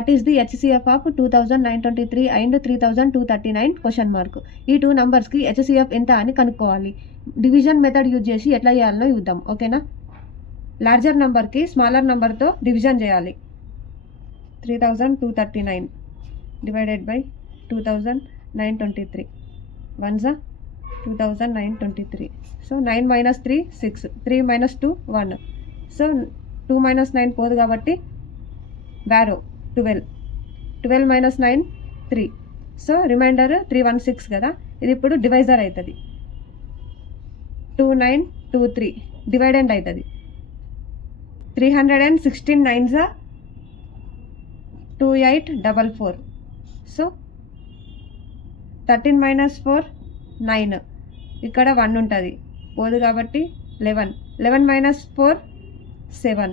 What is the HCF of 2923 and 3239 question mark. ఈ 2 నంబర్స్కి HCF ఎంత అని కనుక్కోవాలి. డివిజన్ మెథడ్ యూజ్ చేసి ఎట్లా చేయాలో చూద్దాం. ఓకేనా. లార్జర్ నెంబర్కి స్మాలర్ నెంబర్తో డివిజన్ చేయాలి. 3239 డివైడెడ్ బై 2923 1 జా 2923. So 9 minus 3 6, 3 minus 2 1. So 2 minus 9 పోదు కాబట్టి బ్యారో 12 minus 9 3. సో రిమైండర్ 316 కదా. ఇది ఇప్పుడు డివైజర్ అవుతుంది. 2923 డివైడెండ్ అవుతుంది. 316 9 జా 2844. So 13 minus 4 9. ఇక్కడ 1 ఉంటుంది పోదు కాబట్టి 11 minus 4 7.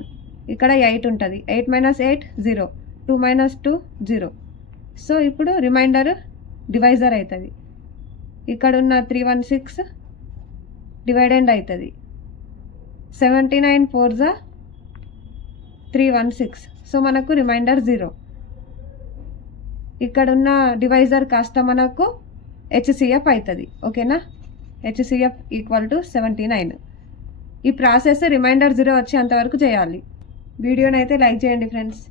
ఇక్కడ 8 ఉంటుంది. 8 minus 8 0. 2 minus 2 0. సో ఇప్పుడు రిమైండర్ డివైజర్ అవుతుంది. ఇక్కడ ఉన్న 316 డివైడెండ్ అవుతుంది. 79 4 జా 316. సో మనకు రిమైండర్ 0. ఇక్కడ ఉన్న డివైజర్ కాస్త మనకు హెచ్సిఎఫ్ అవుతుంది. ఓకేనా. HCF equal to 79. ఈ ప్రాసెస్ రిమైండర్ 0 వచ్చేంతవరకు చేయాలి. వీడియోని అయితే లైక్ చేయండి ఫ్రెండ్స్.